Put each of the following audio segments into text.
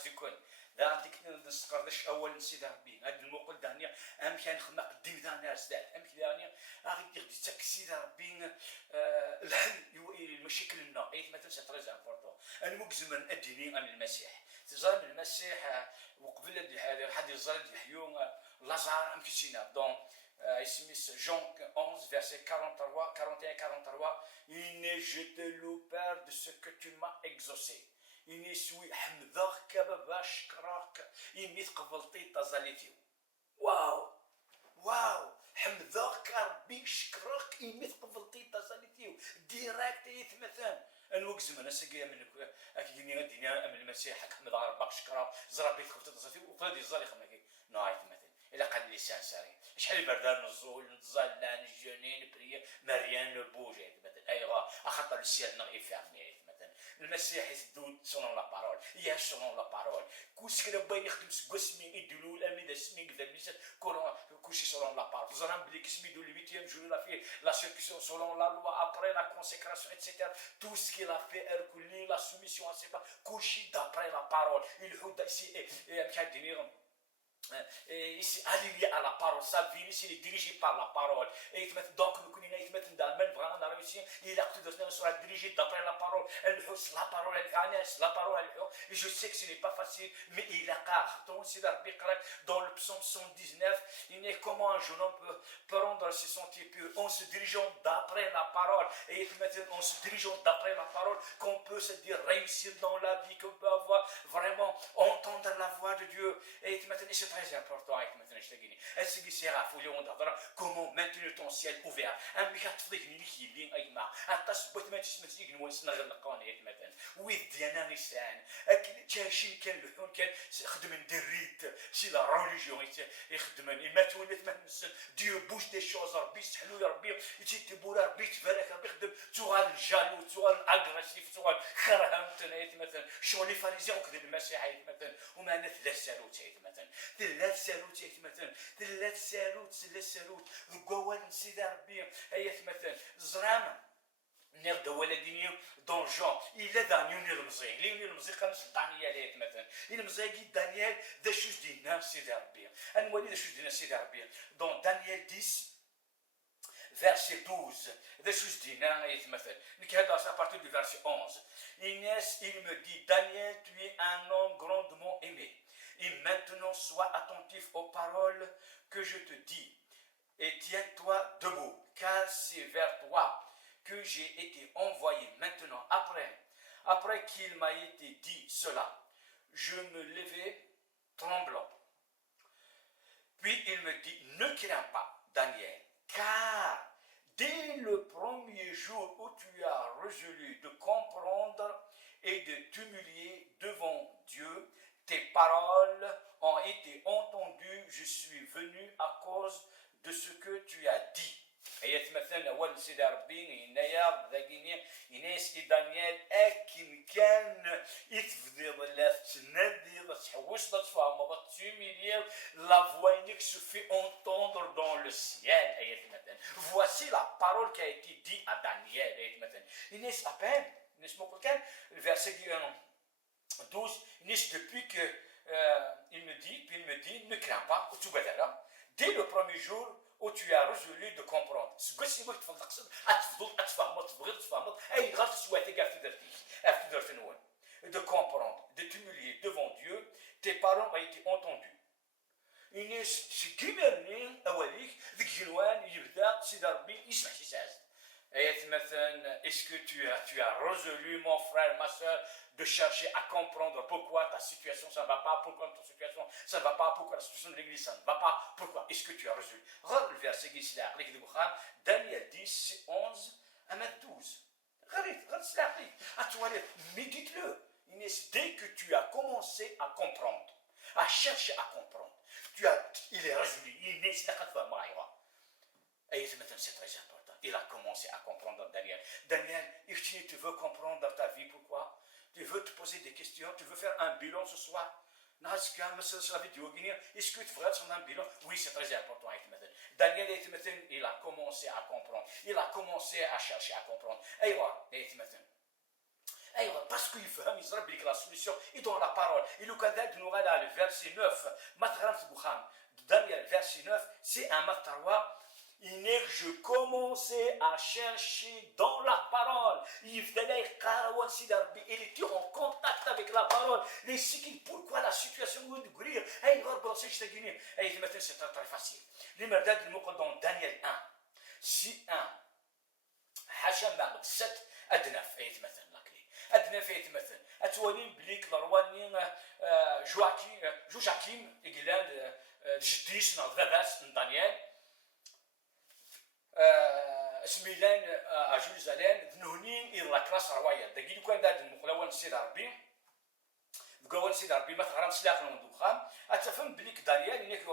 زيكون ذا أنتك نسقردش أول سيد ربي هاد المقول دانيا أم كان خماق الدين ذا ناس ذات أم كدانيا أغيد يغدي تاك سيد ربي الحل المشاكل لنا أي مثلا سي تري امبورطون المجزم الديني أم المسيح تزال المسيح وقبل هذا حد يزال الحيوم لازار أم كيسينا دون اسمه Jean 11 verset 43 41 43 إني je te loue Père de ce que tu m'as exaucé إني سوي حمدك بشكرك إني تقبلتي تزاليتي واو واو حمدك ربي شكرك إني تقبلتي تزاليتي ديريكت يتمثل الوكزم انا سقيا منك اكيدني غادي من المسيح حمد ربك شكرا زربي تقبلتي تزاليتي وفادي الزالي خماكي نايت مثلا إلا قد اللسان ساري شحال بردان الزول نتزلان الجنين بريا مريان بوجي مثلا ايوا اخطر السياد نغي فيرمي مثلا المسيح يسدود سونون لا بارول يا سونون لا بارول كوش كده باين يخدم سمي يدلو الامي سمي كذا بيسات كوشي سونون لا بارول زرام بلي كسمي دو لي 8e jour لا في لا circumcision selon la loi après la consécration etc tout ce qu'il a fait Hercule la soumission à ses pas كوشي d'après la parole il حد ici كان دينيرم ici allié à la parole, sa vie ici est dirigée par la parole. Et donc nous connaissons dans le même vraiment dans la réussi, il a tout donné sera dirigé d'après la parole. Elle hausse la parole, elle gagne la parole, elle hausse. Et je sais que ce n'est pas facile, mais il a carton c'est dans le psaume 119, il est comment un jeune homme peut rendre ses sentiers purs en se dirigeant d'après la parole. Et maintenant en se dirigeant d'après la parole qu'on peut se dire réussir dans la vie, qu'on peut avoir vraiment entendre la voix de Dieu. Et maintenant c'est très important avec maintenant je te dis est-ce que c'est raffolé on doit comment maintenir ton ciel ouvert un مش هتفضيك نيجي لين اي ما هتصبت ما تسمتيك نوصل نغلقاني مثلا ويدينا نسان اكل تاشين كان لحون كان خدم دريت سي لا ريليجيون يخدم ما تولت ما نسن ديو بوش دي شوز ربي سحلو يا ربي تيبور ربي تبارك ربي خدم تغال جالو تغال اغريسيف تغال خرهمتنا مثلا شو لي فاريزيون كذا المسيحيه مثلا وما نثلاث سالوت مثلا ثلاث سالوت مثلا ثلاث سالوت القوال نسيد ربي اي مثلا زرامه نرد ولدينيو دون جون إلا دانيون المزي لين المزي كان سلطانية ليت مثلا المزي دانيال ذا شوز دينا سيدي ربي أنولي ذا شوز دينا سيدي ربي دون دانيال 10 verset 12 ذا شوز دينا ايت مثلا نك هذا à partir du verset 11 Inès il me dit Daniel tu es un homme grandement aimé et maintenant sois attentif aux paroles que je te dis et tiens-toi debout car c'est vers toi que j'ai été envoyé maintenant après qu'il m'a été dit cela, je me levai tremblant. Puis il me dit, ne crains pas, Daniel, car dès le premier jour où tu as résolu de comprendre et de t'humilier devant Dieu, tes paroles ont été entendues, je suis venu à cause de ce que tu as dit. هي مثلا اول سيدي ربي هنايا ذاكيني يناس دانيال اكن كان يتفضي ولا تنادي تحوس تفهم تسوميلي لا فوا unique se fait entendre dans le ciel هي مثلا voici la parole qui a été dit à Daniel هي مثلا يناس ابان يناس مقول كان verset 12 يناس depuis que il me dit ne crains pas tout بدلا dès le premier jour où tu as résolu de comprendre. Ce que tu veux de comprendre, de t'humilier devant Dieu, tes paroles ont été entendues. Est-ce que tu as résolu, mon frère, ma soeur, de chercher à comprendre pourquoi ta situation ça ne va pas, pourquoi ta situation ça ne va pas, pourquoi la situation de l'église ça ne va pas, pourquoi est-ce que tu as résolu? Regarde le verset qui est là, Daniel 10, 11 à 12. Regarde, médite-le. Dès que tu as commencé à comprendre, à chercher à comprendre, il est résolu, il est et maintenant c'est très important. Il a commencé à comprendre Daniel. Daniel, tu veux comprendre dans ta vie pourquoi? Tu veux te poser des questions, tu veux faire un bilan ce soir? Est-ce que tu veux faire un bilan? Oui, c'est très important. Daniel, il a commencé à comprendre. Il a commencé à chercher à comprendre. Et voilà, parce qu'il فهم يزرب بليك لا سوليسيون اي دون لا بارول اي لو كان ذاك نوغا لا الفيرسي 9 ما تغرمت بوخام Daniel verset 9 c'est un matarwa il n'est que je commençais à chercher dans la parole. Il était en contact avec la parole. Pourquoi la situation de gourir c'est très facile. Dans Daniel 1 si 1 حاشا ما 7 أدنى في أي مثلا لكلي أدنى في أي مثلا أتوالين بليك لرواني جوجاكيم إجلال جديش نضباس دانيال سميلان أجوزالان ذنونين إلى كلاس رواية دقيقة كان داد المقلوان سيد ربي قوان سيد ربي ما تغرم سلاق الوندوخام أتفهم بليك دانيال إنك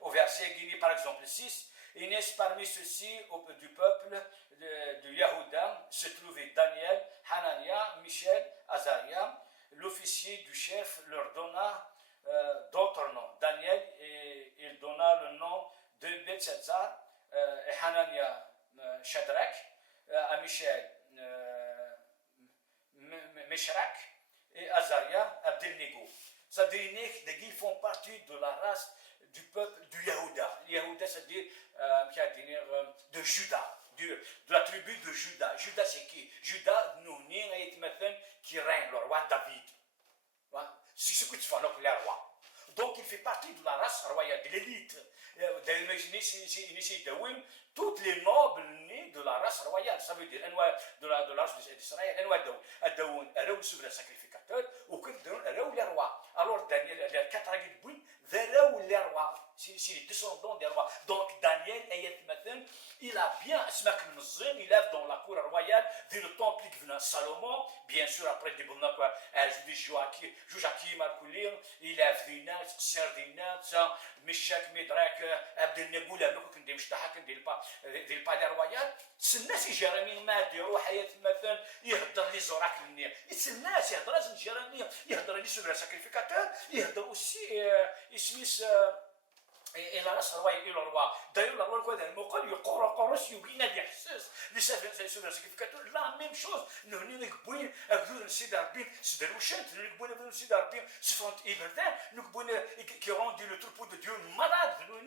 au verset Guinée par exemple 6 il naissent parmi ceux-ci du peuple de Yahuda se trouvaient Daniel, Hanania, Michel, Azaria. L'officier du chef leur donna d'autres noms. Daniel, il donna le nom de Belshazzar, Hanania, Shadrach, à Michel, Meshach et Azaria, Abdelnego. Ça veut dire qu'ils font partie de la race du peuple du Yahuda. Yahuda, c'est-à-dire de Juda, de la tribu de Juda. Juda, c'est qui? Juda, nous, qui règne, le roi David. C'est ce que tu fais, donc, les rois. Donc, il fait partie de la race royale, de l'élite. Imaginez ici, toutes les nobles nés de la race royale. Ça veut dire, de la race d'Israël, Daoun, Araou, souverain sacrificateur, ou que Araou, les rois. Alors, Daniel, les 4 Agidbouin, Araou, les rois. C'est les descendants des rois. Donc, Daniel, il a bien, il est dans la cour royale, vu le temple qui venait à Salomon, bien sûr, après des bons noms, Joachim, Alcoulir, il a venu, Serdinat, Meshach, Medrak, Abdelnego, la loco qui n'demshtahak, del palais royal. C'est le nasi Jérémie Madi, Rohayat Mathan, il a les oracles. C'est le nasi, il a Jérémie, il a les souverains sacrificateurs, il a aussi, Smith. Et la race royale et le roi. D'ailleurs, la loi de Mokal, il y a Koros, il y a des accès. Les sacrificateurs, la même chose. Nous avons des bouilles, nous Sidarbin, c'est de l'Ouchet, nous avons Sidarbin, ce sont Ibertin, nous avons qui ont rendu le troupeau de Dieu malade. Nous avons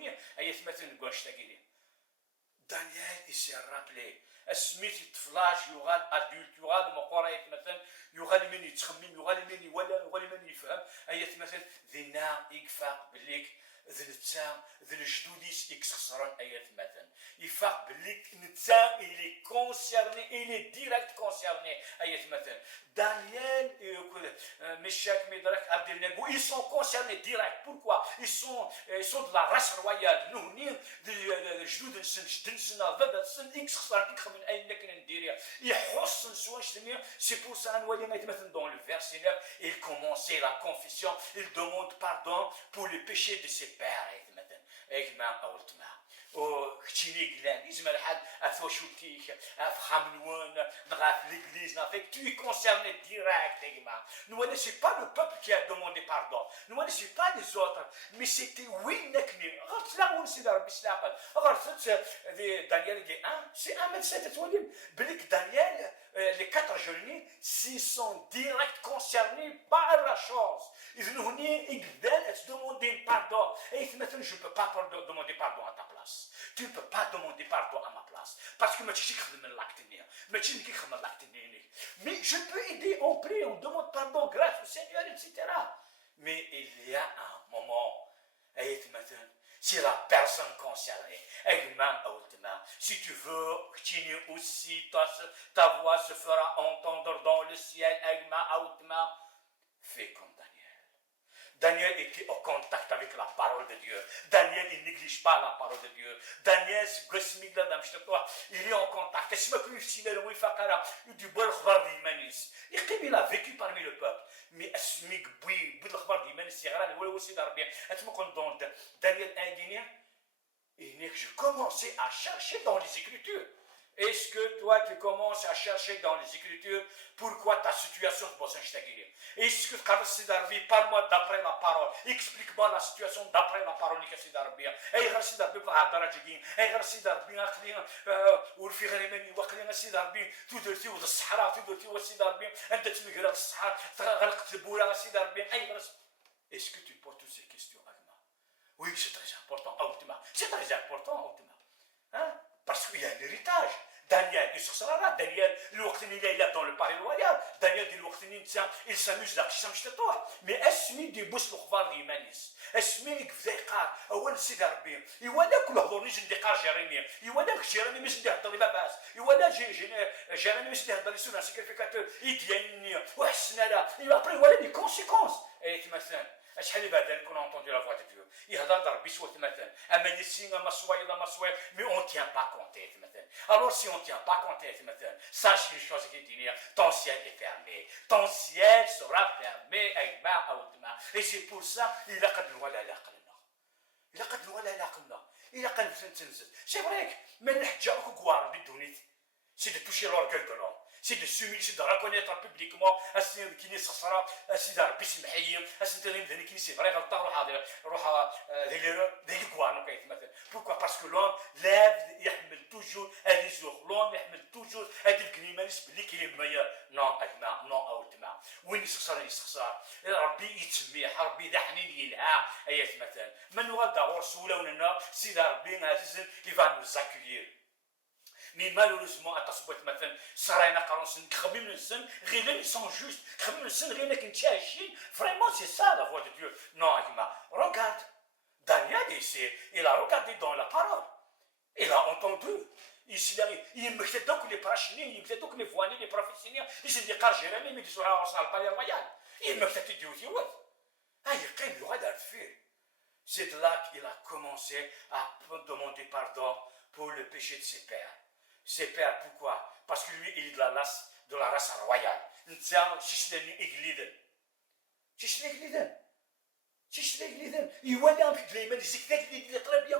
Daniel, il s'est rappelé. Smith, il flash, il y aura adulte, il y aura le Mokora, il y aura les mini tchmim, il y aura les mini wala, il y aura les mini femme. Ayat مثلا ذنا يكفى بليك ذي التام ذي الجدوديس يكسران ayat مثلا يفاق بليك نتا il est concerné, il est direct concerné ayat مثلا Daniel, Meshach, Medrak, Abdelnego, ils sont concernés direct. Pourquoi? Ils sont de la race royale. Nous, de Judes, c'est pour ça, dans le verset 9, il commençait la confession, il demande pardon pour les péchés de ses pères. Tu es concerné direct. Nous ne sommes pas le peuple qui a demandé pardon. Nous ne sommes pas les autres. Mais c'était oui, Daniel dit 1, c'est 1,7 Daniel, les 4 jeunes, s'ils sont direct concernés par la chose. Ils nous disent demander pardon. Et je ne peux pas demander pardon à ta place. Tu ne peux pas demander pardon à ma place. Parce que mais je peux aider, on prie, on demande pardon grâce au Seigneur, etc. Mais il y a un moment, c'est la personne concernée. Si tu veux, aussi ta voix se fera entendre dans le ciel. Fais comme Daniel. Daniel était en contact avec la parole de Dieu. Daniel, il ne néglige pas la parole de Dieu. Daniel, il est en contact. Il a vécu parmi le peuple. Mais Daniel, je commençais à chercher dans les Écritures. Est-ce que toi, tu commences à chercher dans les Écritures pourquoi ta situation de Bossan Shtagiri? Est-ce que Karsi Darbi, parle-moi d'après la parole, explique-moi la situation d'après la parole Nikasi Darbi. Et Karsi Darbi, Darajigin, et Karsi Darbi, Urfi Gharimani, Wakli Darbi, tout de suite, au Sahara, tout de suite, au Sidarbi, un de tes migrants, Sahara, Ghalq Boura, Sidarbi, est-ce que tu poses toutes ces questions, Agma? Oui, c'est très important, Autima. C'est très important, Autima. Hein? Parce qu'il y a un héritage. Daniel, il se sera là. Daniel, il est dans le palais royal. Daniel, il s'amuse là, mais est-ce qu'il y a des l'خبار d'Imanis? Est-ce qu'il y a des ذيقار أول سيد ربي يولا كل هذول نيجي ندقار جيراني يولا جيراني مش ندهضر لي باباس يولا جيراني مش ندهضر لي سونا سيكريفيكاتور يديني وحسنا لا يابري ولا دي كونسيكونس اي مثلا شحال بعد نكون entendu la voix de Dieu يهضر ربي سوى مثلا اما يسينا ما سواي لا ما سواي mais on tient pas compte مثلا alors si on tient pas compte مثلا sache une chose qui dit ton ciel est fermé ton ciel sera fermé et c'est pour ça il a قد ولا لا قلنا il a قد ولا لا قلنا il a قد تنزل c'est vrai mais الحجه اكو قوار بدونيت c'est de toucher l'orgueil de l'homme c'est de s'humilier, c'est de reconnaître publiquement أسنى كني سخسرة أسنى ربي سمحية أسنى تغيب ذني كني سي فري غلطة روح ذي قوانو كيف مثلا pourquoi parce que l'homme lève يحمل toujours هذه الزوق l'homme يحمل toujours هذه الكلمة نسبة اللي كلمة مية نو أجمع نو أوتمع وين يسخسر ربي يتسميح ربي ذا حنين يلها أيات مثلا من غدا ورسوله وننا سيدا ربي عزيزا il va nous accueillir. Mais malheureusement, أتصبت مثلا صراينا قرنسن خبيم السن غير ils sont justes خبيم السن غير كن تشاشين vraiment c'est ça la voix de Dieu. Non, Agma, regarde Daniel ici, il a regardé dans la parole, il a entendu. Il me fait donc les parachines, il me fait donc les voiliers, les prophéties, il se dit car Jérémie me dit sur le palais royal. Il me fait dire aussi ouais. Ah, il y aura d'affaires. C'est de là qu'il a commencé à demander pardon pour le péché de ses pères. Ses pères, pourquoi? Parce que lui, il est de la race royale. Il voit un peu de l'Iman, il est très bien,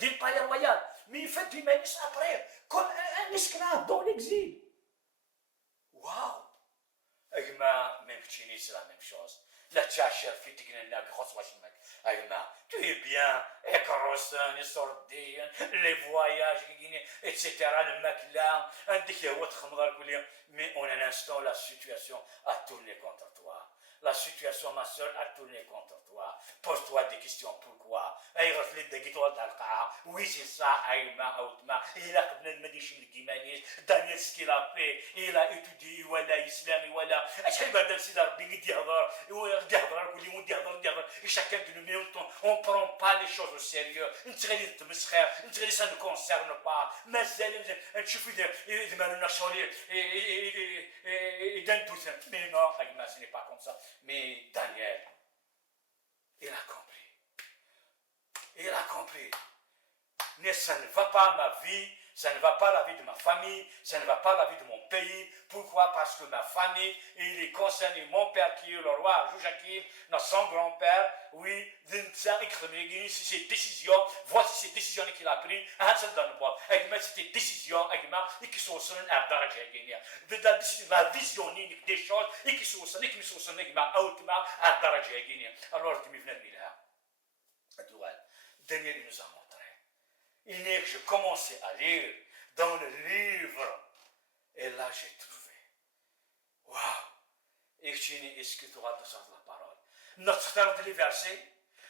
il est palais royal. Mais il fait du l'humanisme après, comme un esclave dans l'exil. Waouh! Même Chini, c'est la même chose. La tchachère fait que tu es bien, les voyages, etc. Le McLaren, mais en un instant, la situation a tourné contre toi. La situation, ma soeur, a tourné contre toi. Pose-toi des questions. Pourquoi? Oui, c'est ça. Il a Daniel, ce qu'il a fait, il a étudié, voilà, islam, voilà. Et chacun de nous, on ne prend pas les choses au sérieux. Ça ne concerne pas. Mais non, ce n'est pas comme ça. Mais Daniel, il a compris. Il a compris. Mais ça ne va pas ma vie, ça ne va pas la vie de ma famille, ça ne va pas la vie de mon pays. Pourquoi? Parce que ma famille, il est concerné. Mon père qui est le roi Joachim, son grand-père, oui, si ces décisions, voici ces décisions qu'il a prises, c'était décision, et qui sont sur la vision des choses, et qui sont sur alors, Daniel nous a montré. Il n'est que je commençais à lire dans le livre, et là j'ai trouvé. Waouh! Est-ce que tu auras besoin de la parole? نختار لي فيرسي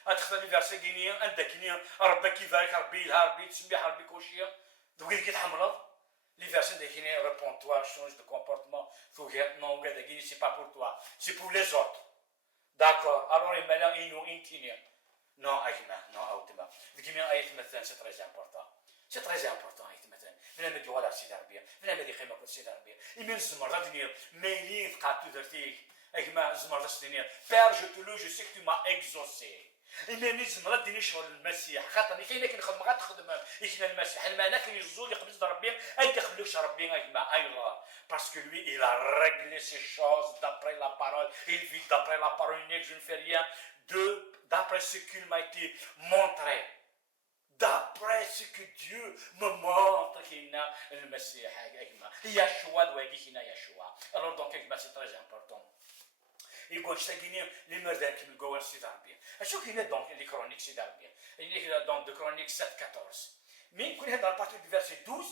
ادخل لي فيرسي كينيا عندك نيا ربك يبارك ربي يلها ربي تسميح ربي كلشي دوك اللي كيتحمرض لي فيرسي داكيني ريبون توا شونج دو كومبورتمون فوغيت نو كاع داكيني سي با بور توا سي بور لي زوت داكور الور يمالا انو انتينيا نو اجمع نو اوتما داكيني ايت مثلا سي تري امبورطون سي تري امبورطون ايت مثلا فين ما ديولا سي داربيا فين ما دي خيمه كل سي داربيا يمين الزمر غادي ميلين تقاتو درتيك Père, je te loue, je sais que tu m'as exaucé. إنني زمرت ديني شغل المسيح خاطرني كاين لكن خدمة غتخدم إحنا المسيح المعنى كان يزول يقبض ربي أي تخلوش ربي أجمع أيضا parce que lui il a réglé ces choses d'après la parole il vit d'après la parole je ne fais rien d'après ce qu'il m'a été montré d'après ce que Dieu me montre qu'il a le Messie. Yeshua doit dire qu'il a Yeshua. Alors donc c'est très important. يقول شتاقيني لي مردان كي نلقاو سي ربي اشو كاين دونك لي كرونيك سي ربي اللي دونك دو كرونيك 7 14 مي يكون هذا البارتي دو فيرسي 12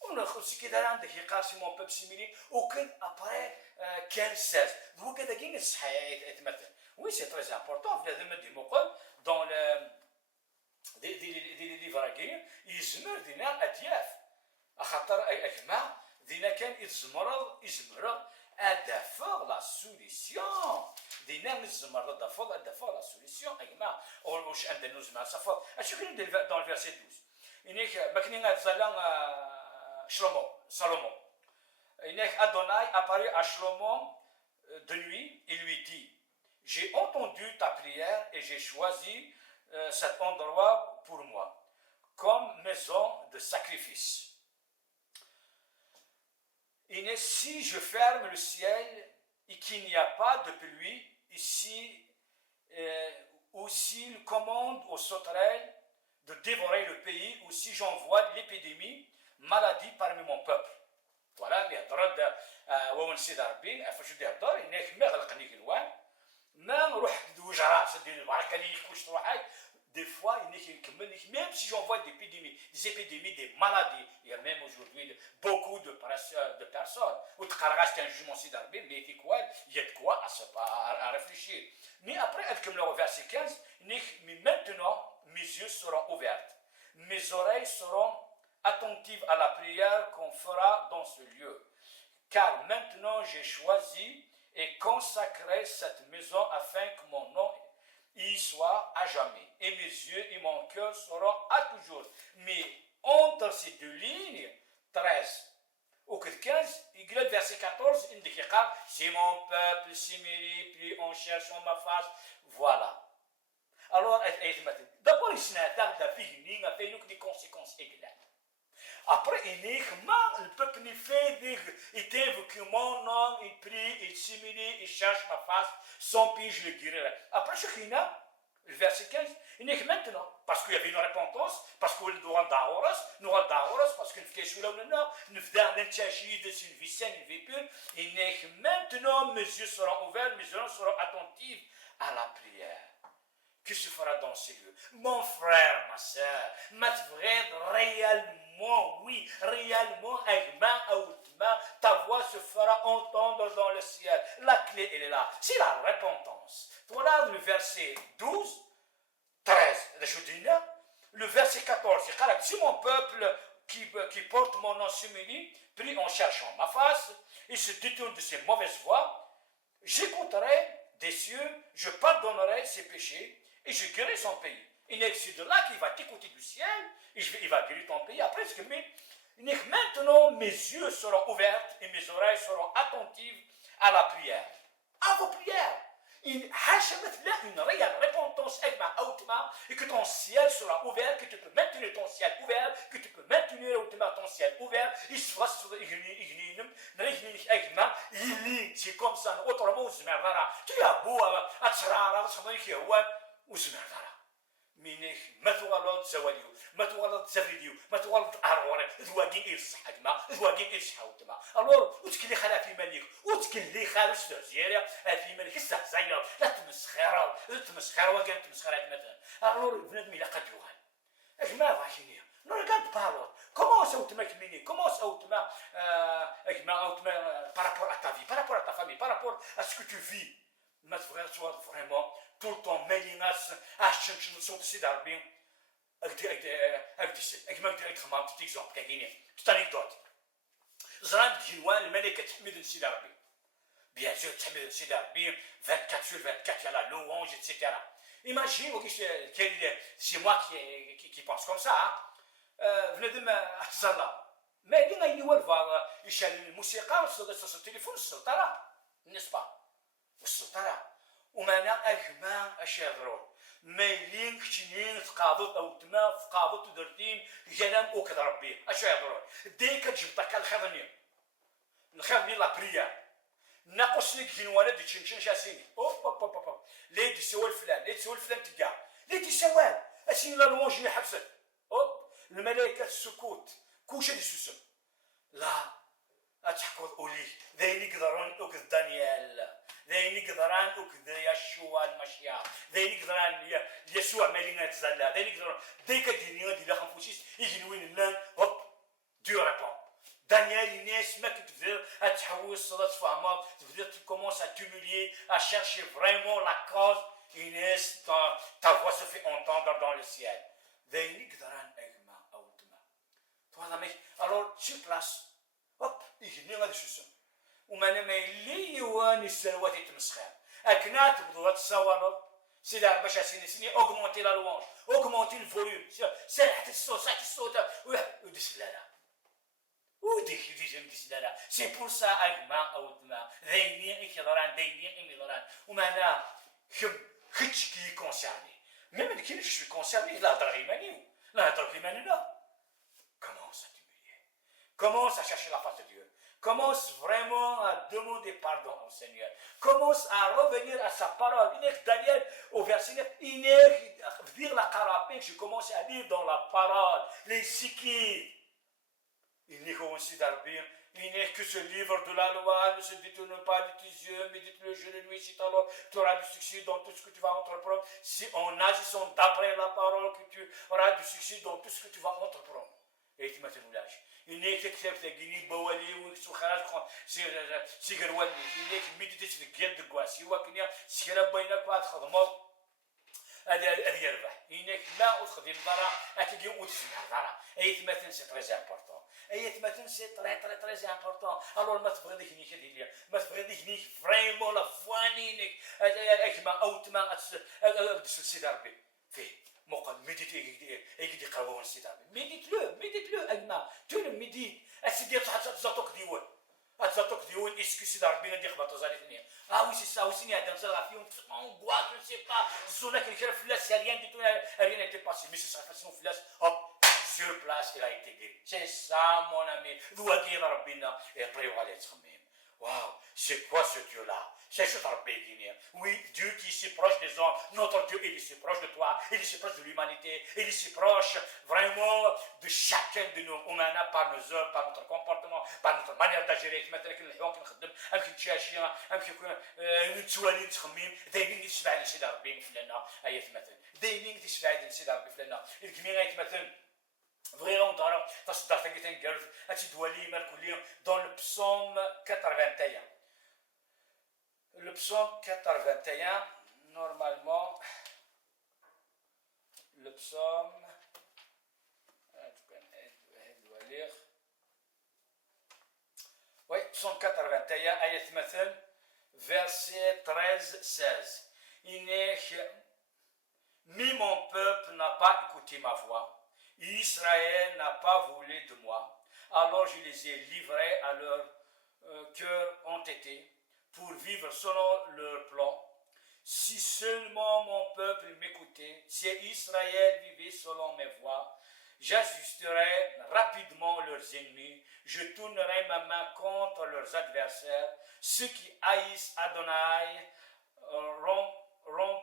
وناخذ سي كي دار عندك يقال سي مون بوب سيميلي وكان ابري 15 16 هو كذا كاين الصحيح يتمثل وي سي تري امبورطون في هذا المدي مقل دون دي ليفر كاين يزمر دينا اتياف خاطر اجماع دينا كان يزمر d'affaire la solution. دينا نزمر d'affaire la solution. أجمع أولوش عندنا نزمر صفر. أشوف كنا dans le verset 12. إنك بكنينا زلان Salomon. إنك Adonai apparaît à Salomon de nuit et lui dit: J'ai entendu ta prière et j'ai choisi cet endroit pour moi comme maison de sacrifice. Et si je ferme le ciel et qu'il n'y a pas de pluie, ici, ou s'il commande aux sauterelles de dévorer le pays, ou si j'envoie l'épidémie, maladie parmi mon peuple. Voilà, mais درد ونسي ضاربين فاش دير الدار هناك ما غلقني الوان ما نروح وجرات ديال البركه اللي يكوش تروحك. Des fois, même si j'envoie des épidémies, des maladies, il y a même aujourd'hui beaucoup de personnes, où tu as un jugement si d'arbitre, mais il y a de quoi à réfléchir. Mais après, comme le verset 15, mais maintenant, mes yeux seront ouverts, mes oreilles seront attentives à la prière qu'on fera dans ce lieu. Car maintenant, j'ai choisi et consacré cette maison afin que mon nom y soit à jamais. Et mes yeux et mon cœur seront à toujours. Mais entre ces deux lignes, 13 ou 15, il y a le verset 14, il dit si mon peuple s'y mérite, puis on cherche ma face. Voilà. Alors, d'abord, il s'y attaque de fille, il a fait des conséquences égales. Après, le peuple ne fait il t'invoque mon nom, il prie, il s'humilie, il cherche ma face, son pays, je le guérirai. Après, ce qu'il y a, le verset 15, il n'est que maintenant, parce qu'il y avait une repentance, parce qu'il nous rend d'Aoros, parce qu'il fait sous le nord, nous faisons l'intérêt de une vie saine, une vie pure, il n'est que maintenant, mes yeux seront ouverts, mes oreilles seront attentives à la prière. Que se fera dans ces lieux? Mon frère, ma soeur, ma frère, réellement, oui, réellement, ta voix se fera entendre dans le ciel. La clé, elle est là. C'est la repentance. Voilà le verset 12, 13, le verset 14, c'est si mon peuple qui porte mon nom s'humilie, prie en cherchant ma face, et se détourne de ses mauvaises voies, j'écouterai des cieux, je pardonnerai ses péchés, et je guérirai son pays. Il n'est que de là qu'il va t'écouter du ciel, et il va guérir ton pays. Après, maintenant, mes yeux seront ouverts et mes oreilles seront attentives à la prière. À vos prières. Une réelle repentance et que ton ciel sera ouvert, que tu peux maintenir ton ciel ouvert, que tu peux maintenir ton ciel ouvert. C'est comme ça, autrement, tu as beau منك ما تغلط زواليو ما تغلط زفريديو ما تغلط أروره ذواقين إرصح أجمع ذواقين إرصح أوتما الله وتكلي خلا في ملك وتكلي خالص درجيرة في ملك السهزير لا تمسخر وقال تمسخرات مثلا الله بنادم لا قد يوهن أجمع ضاكينيا non regarde pas alors comment ça outma kmini comment ça outma par rapport à ta vie par rapport à ta famille par rapport à ce que tu vis mais vraiment tout le temps مليناس عشان نصوت سي داربين اك ما قدرت خمام تي اكزامبل كاينين تي انيكدوت زران جنوان الملكه تحمد سي داربين بيان سور تحمد سي داربين 24 sur 24 يا لا louange etc. Imagine c'est moi qui pense comme ça بنادم احتزر ما يدينا يولفا يشعل الموسيقى التليفون السلطره النسبه والسلطره ومانا أجمع أشياء مايلين كتنين تقاضط أو تما تقاضط ودرتين جنام أوكد ربي أشياء ديك تجبطك الخضني لا بريا ناقص لك جنوانا دي تشنشن شاسيني ليه دي سوال فلان ليه تسوال فلان تلقى ليه دي سوال أسين لا لونجي حبست الملائكه السكوت كلشي اللي سوسم لا اتحكوا اولي ذاين يقدرون اوكد دانيال ذاين يقدران اوكد يشوع المشيا ذاين يقدران يسوع مالينا تزلا ذاين يقدرون ديك الدنيا دي لا خنفوسيس يجي وين النان هوب ديو ريبون Daniel Inès, mec, tu veux être tu commences à t'humilier, à chercher vraiment la cause. Inès, ta voix se fait entendre dans le ciel. Alors, sur place, hop, il y a des choses. وما ما اللي يوان السنوات يتمسخر اكنا تبدو تصور سيدي باش سيني اوغمونتي لا لوانج اوغمونتي الفوليوم سرحت الصوت سرحت الصوت ودس لا وديك ديس لا سي بور سا اجمع او دما ذيني اكيضران ذيني اميضران ومانا خدش كي كونسيرني ميم اللي كاين شوي كونسيرني لا هضر غيماني لا هضر غيماني لا commence à t'humilier commence à chercher la face de Dieu. Commence vraiment à demander pardon au Seigneur. Commence à revenir à sa parole. Il est Daniel au verset 9. Il est dire la carapé. Je commence à lire dans la parole. Les sikis. Il n'est aussi d'arbir. Il n'est que ce livre de la loi. Ne se détourne pas de tes yeux. Médite-le jour et nuit. Si alors tu auras du succès dans tout ce que tu vas entreprendre. Si en agissant d'après la parole, que tu auras du succès dans tout ce que tu vas entreprendre. Et tu m'as dit إنك تكتب تجيني بوالي وخلاص سيجر والي إنك ميديت تجيد القواسي وكنيا سكرا بينك واحد خدمة هذا يربح إنك لا أخذ الضرا أتجي وتسمع الضرا أي مثلا سي تري امبورطون أي مثلا سي تري امبورطون ألور ما تبغي ذيك نيك هذه ما تبغي ذيك نيك فريمون لا فوانينك أكما أوتما أدس ربي فيه مقال ميديتي يجي قراون السيدة ميديت-le أجمع tu le médites أسيدي تزاتوك ديون أتزاتوك ديون إسكسي ربنا دي خبط زالتني oui c'est ça aussi il y a dans la vie on angoisse je ne sais pas zone qui est flash rien du tout rien n'était passé mais c'est ça façon flash hop sur place il a été guéri c'est ça mon ami doit dire ربنا et après on va aller تخمم waouh c'est quoi ce Dieu là c'est ce Béguinien. Oui, Dieu qui est si proche des hommes, notre Dieu, il est si proche de toi, il est si proche de l'humanité, il est si proche vraiment de chacun de nous, humana, par nos œuvres, par notre comportement, par notre manière d'agir. مثلا كاين الحيوان كنخدم امشي نتشاشي امشي نتوالي نتخمم دايرين نتشبع لسيدي ربي فلان ايات مثلا دايرين نتشبع لسيدي ربي فلان الكمينات مثلا Vraiment, dans le psaume 81. Le psaume 81, normalement, le psaume, doit lire. Oui, psaume 81, ayat mathan, verset 13-16. Mais mon peuple n'a pas écouté ma voix. Israël n'a pas voulu de moi, alors je les ai livrés à leur cœur entêté pour vivre selon leur plan. Si seulement mon peuple m'écoutait, si Israël vivait selon mes voies, j'ajusterai rapidement leurs ennemis, je tournerai ma main contre leurs adversaires, ceux qui haïssent Adonai rompront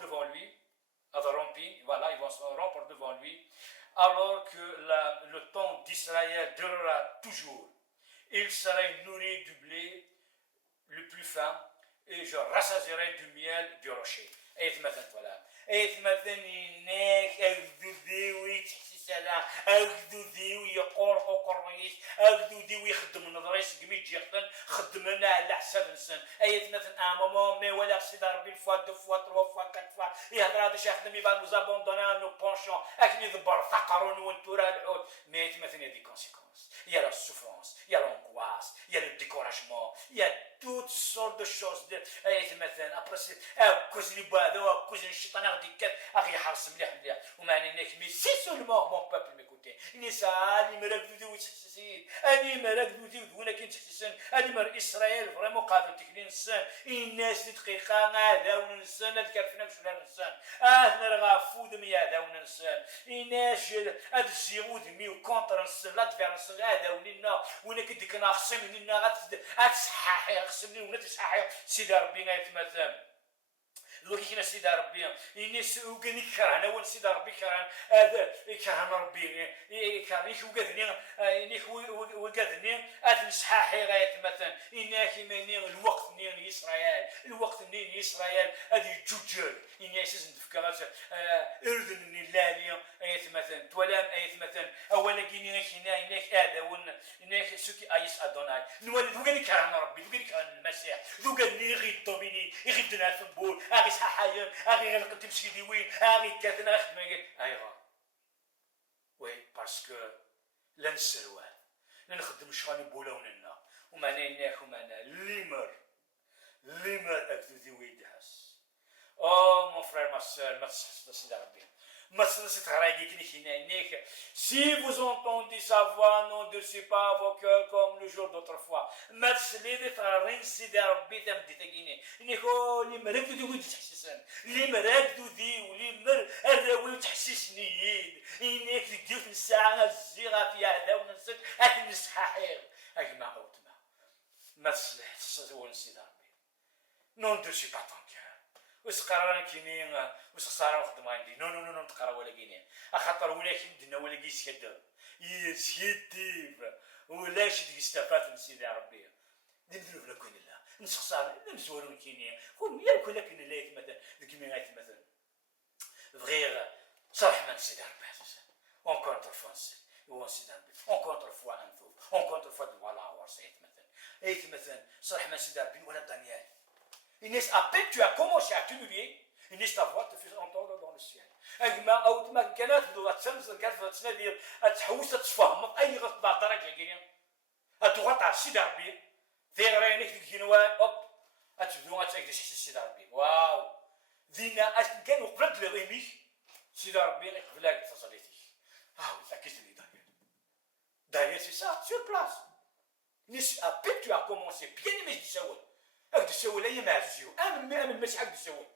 devant lui. Voilà, ils vont se rompre devant lui, alors que le temps d'Israël durera toujours. Il serait nourri du blé le plus fin, et je rassasierai du miel du rocher. Et voilà. Et أجدودي ويقور قريش أجدودي ويخدم نظريس جميل جيختن خدمنا على حساب الإنسان أيت مثلا ماما مي ولا سيد ربي فوا دو فوا تروا فوا كات فوا يهضر هذا شي خدم يبان نوز ابوندونا نو بونشون أكني ذبر فقرون ونتورا الحوت مي أيت مثلا دي كونسيكونس il y a la souffrance il y a l'angoisse il y a le découragement il y a toutes sortes de choses أيت مثلا après c'est كوزني بهذا كوزني الشيطان غادي كات أغي يحرس مليح مليح وما عليناش مي سي سولمون mon peuple m'écoutait. Nisa, Nimeragdudi ou Tchassid, Animeragdudi ou Nakin, Animer Israël, vraiment قادر تكلين سن، الناس تدقيقا هذاون السن، الكرفنا مش ولا السن، نرغى فود مي هذاون السن، الناس هاد الزيرود مي وكونتر السن، لا تفعل السن هذاون النا، ونا كديك ناخصم النا غتصححي خصني ونا تصححي سيدي ربي غيتمثل. ذوك كنا سيدي ربي إني وكان يكرهنا وين سيدي ربي كرهنا هذا يكرهنا ربي يكرهني وقذني إني وقذني أتمسحاحي غاية مثلا إني كيماني الوقت نين إسرائيل الوقت نين إسرائيل هذه جوجل إني أساس نتفكر أردن اللالي أية مثلا تولام أية مثلا أولا كيني كينا إنك هذا ون إنك سوكي أيس أدوناي نولد وقال يكرهنا ربي وقال يكرهنا المسيح وقال لي يغيد دوميني يغيدنا في البول أغي صحايا أغي غلق تمشي دي وين أغي كاتنا خدمة أيوا وي باسكو لا نسروال لا نخدم شغالي بولوننا ومعنا إناك ومعنا ليمر أكدو دي ويدهاس أو مون فرير ما سور ما تسحس سيدي ربي ما تسحس تغرايكي كني كينا إناك si vous entendez sa voix n'endurcissez pas vos cœurs comme le jour d'autrefois ما تسليدي تغرين سيدي ربي تمدي تاكيني إناكو ليمر أكدو دي ويد تحسسن ليمر أكدو دي وليمر الراوي تحسسني يد إناك تديو في الساعة الزيغة في هذا ونسك أتنسحاحير أجمع أوتما ما تسلح تسوون سيدي ربي n'endurcissez pas ton cœur وسقرا كينين وسخسارا وخدمة عندي نو تقرا ولا كينين أخاطر ولا كيدنا ولا كيس كدر يسيديف ولا شد يستفاد من سيدي ربي نديرو فلا كون الله نسخسارا نزورو كينين هم ياكل لكن لا مثلا ذيك ميغات مثلا فغير صراحة من سيدي ربي اون كونتر فرونسي هو سيدي ربي اون كونتر فوا انثوب اون كونتر فوا فوالا ورسيت مثلا ايت مثلا صراحة من سيدي ربي ولا دانيال Inès, à peine tu as commencé à t'humilier, Inès, ta voix te fait entendre dans le ciel. أجمع أو ما كانت تشمس كانت تنادي تحوس تتفهم أي غلط درجة كينيا أتغطى على سيدي ربي في غيرك الجنوان أوب أتبدو أتأكد سيدي ربي واو ذينا أشكن كان وقبلت لغيمي سيدي ربي قبلك تصليتي تأكد لي D'ailleurs c'est ça sur place Inès, à peine tu as commencé bien aimé du Saoul أقدر تسوي لي معزوزيو أمن مسيح أقدر تسوي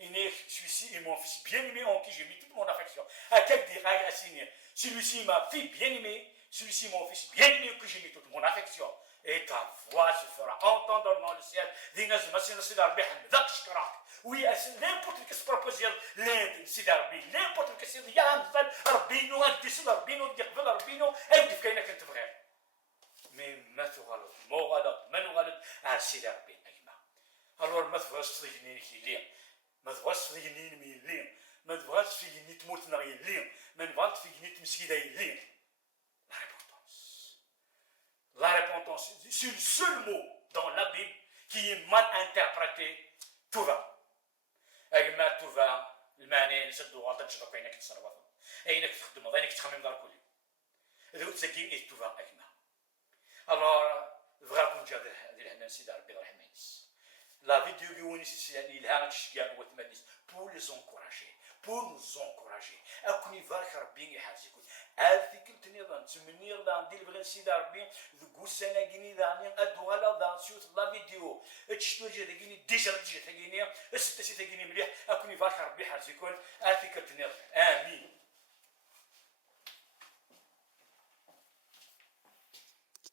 إني celui-ci est mon fils bien-aimé en qui j'ai mis toute mon affection à quel dirait assigné celui-ci est ma fille bien-aimée celui-ci est mon fils bien-aimé en qui j'ai mis toute mon affection et ta voix se fera entendre dans le ciel des nages massin سيدي ربي حمدك شكرك oui n'importe quel se propose l'aide سيدي ربي n'importe quel سيدي يا مثل ربي نو أدي سيدي ربي نو يقبل ربي نو أدي في كينك أنت بغير mais ما تغلط مو غلط ما نغلط على سيدي ربي Alors, ما تبغاش تضيقني ليه ما تبغاش تضيقني ليه ما تبغاش تفيقني تموت نغي ليه ما نبغاش تفيقني تمسكي ليه la repentance c'est le seul mot dans la Bible qui est mal interprété tout va أجمع tout va المعنى نسدو غلطة تجرب أينك تصرف أينك تخدم أينك تخمم دار كله إذا قلت سكين إيه tout va أجمع alors فغاكم جاد هذه هنا سيدي ربي رحمه La vidéo que vous avez il a pour les encourager, pour nous encourager. أكوني فارك ربي يحاسبكم. أذكر تنيضان تمنير دان ديل بغن سيدا ربي ذو سنة جيني داني أدوالا دان سيوت لا فيديو. تشتو جد جيني ديجا جد جيني. الستة جيني مليح. أكوني فارك ربي يحاسبكم. أذكر تنيضان. آمين.